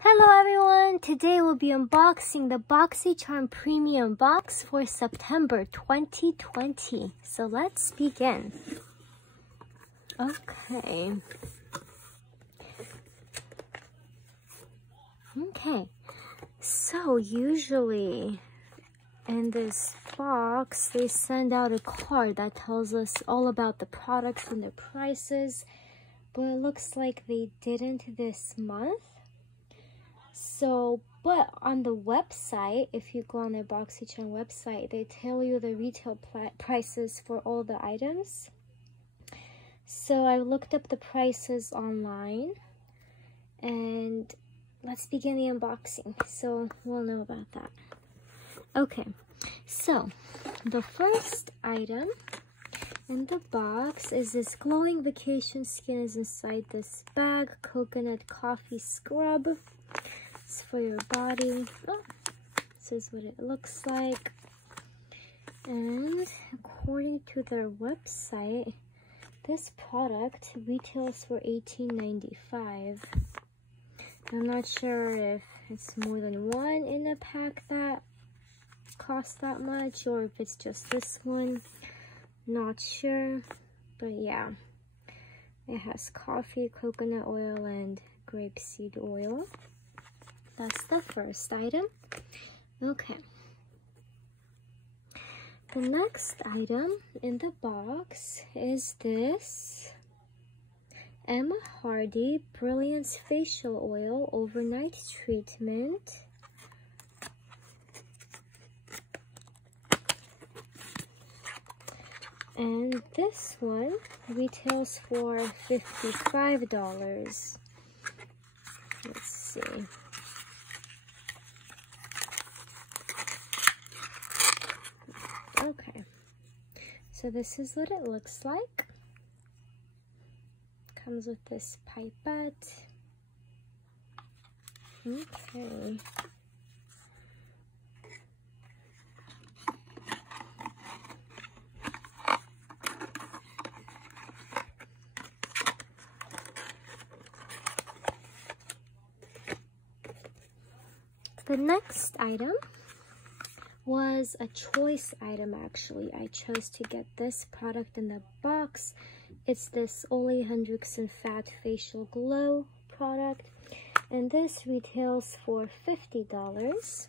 Hello everyone! Today we'll be unboxing the Boxycharm Premium Box for September 2020. So let's begin. Okay. So usually in this box they send out a card that tells us all about the products and the prices, but it looks like they didn't this month. So, but on the website, if you go on the Boxycharm website, they tell you the retail prices for all the items. So I looked up the prices online, and let's begin the unboxing so we'll know about that. Okay, so the first item in the box is this glowing vacation skin is inside this bag, coconut coffee scrub. It's for your body. Oh, this is what it looks like. And according to their website, this product retails for $18.95. I'm not sure if it's more than one in a pack that costs that much, or if it's just this one. Not sure, but yeah, it has coffee, coconut oil, and grapeseed oil. That's the first item. Okay. The next item in the box is this Emma Hardy Brilliance Facial Oil Overnight Treatment. And this one retails for $55. Let's see. Okay, so this is what it looks like. Comes with this pipette. Okay. The next item was a choice item. Actually, I chose to get this product in the box. It's this Hendrickson Fat Facial Glow product, and this retails for $50.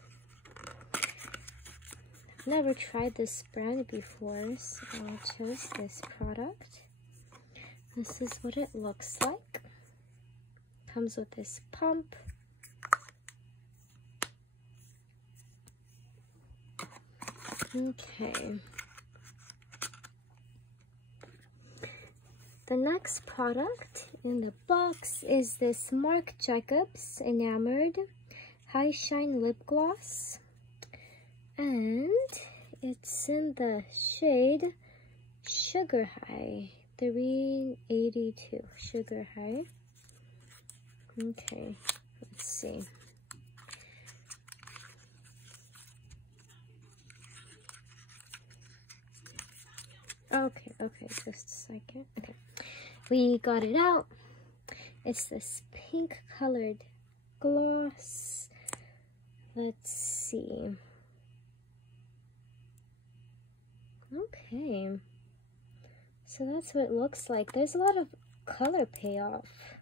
I've never tried this brand before, so I chose this product. This is what it looks like. Comes with this pump. Okay. The next product in the box is this Marc Jacobs Enamored High Shine Lip Gloss. And it's in the shade Sugar High. 382 Sugar High. Okay, let's see. Okay, just a second. Okay, we got it out. It's this pink colored gloss. Let's see. Okay, so that's what it looks like. There's a lot of color payoff,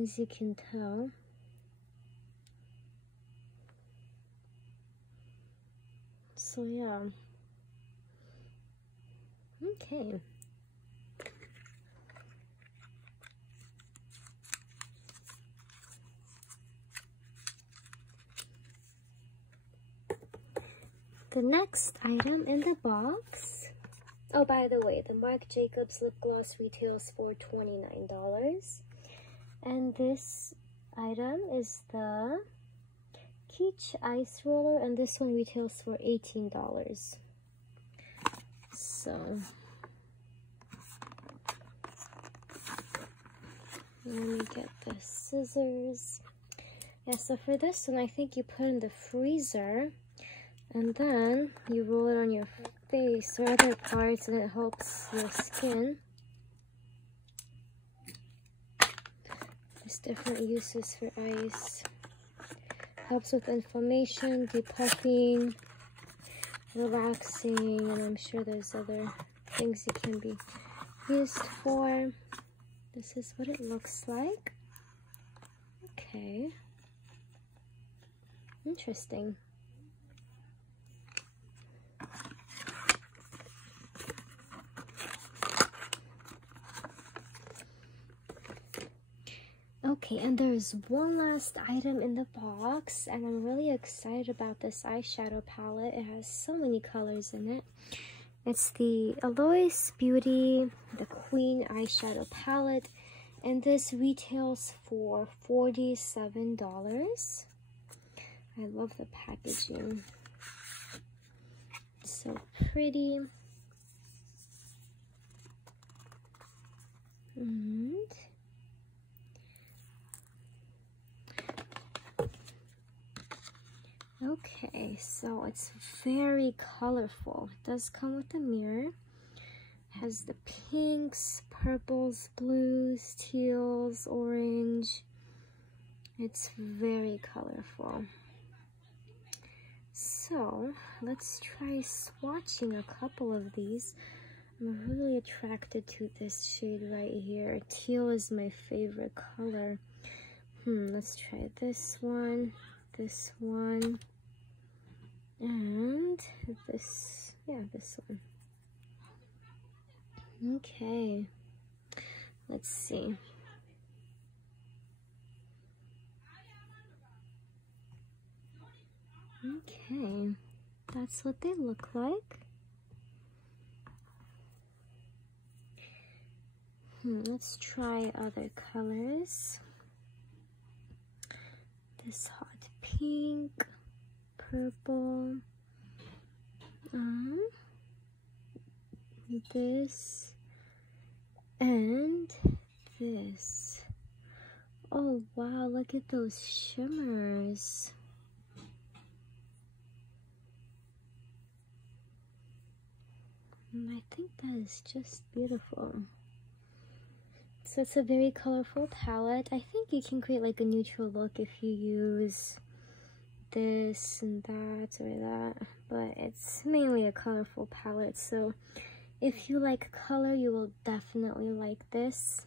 as you can tell. So yeah. Okay. The next item in the box. Oh, by the way, the Marc Jacobs lip gloss retails for $29. And this item is the Keach Ice Roller, and this one retails for $18. So let me get the scissors. Yeah, so for this one, I think you put in the freezer and then you roll it on your face or other parts, and it helps your skin. There's different uses for ice. Helps with inflammation, depuffing, relaxing, and I'm sure there's other things it can be used for. This is what it looks like. Okay. Interesting. Okay, and there's one last item in the box, and I'm really excited about this eyeshadow palette. It has so many colors in it. It's the Alois Beauty, the Queen Eyeshadow Palette, and this retails for $47. I love the packaging. It's so pretty. And okay, so it's very colorful. It does come with a mirror. It has the pinks, purples, blues, teals, orange. It's very colorful. So let's try swatching a couple of these. I'm really attracted to this shade right here. Teal is my favorite color. Let's try this one, and this, yeah, this one. Okay, let's see. Okay, that's what they look like. Let's try other colors. This hot pink, purple, this, and this. Oh wow, look at those shimmers. I think that is just beautiful. So it's a very colorful palette. I think you can create like a neutral look if you use this and that or that, but it's mainly a colorful palette. So if you like color, you will definitely like this.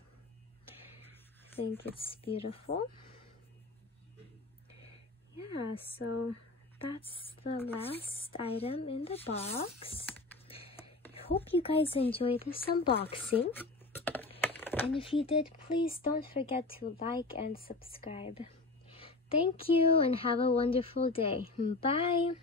I think it's beautiful. Yeah, so that's the last item in the box. I hope you guys enjoyed this unboxing. And if you did, please don't forget to like and subscribe. Thank you and have a wonderful day. Bye!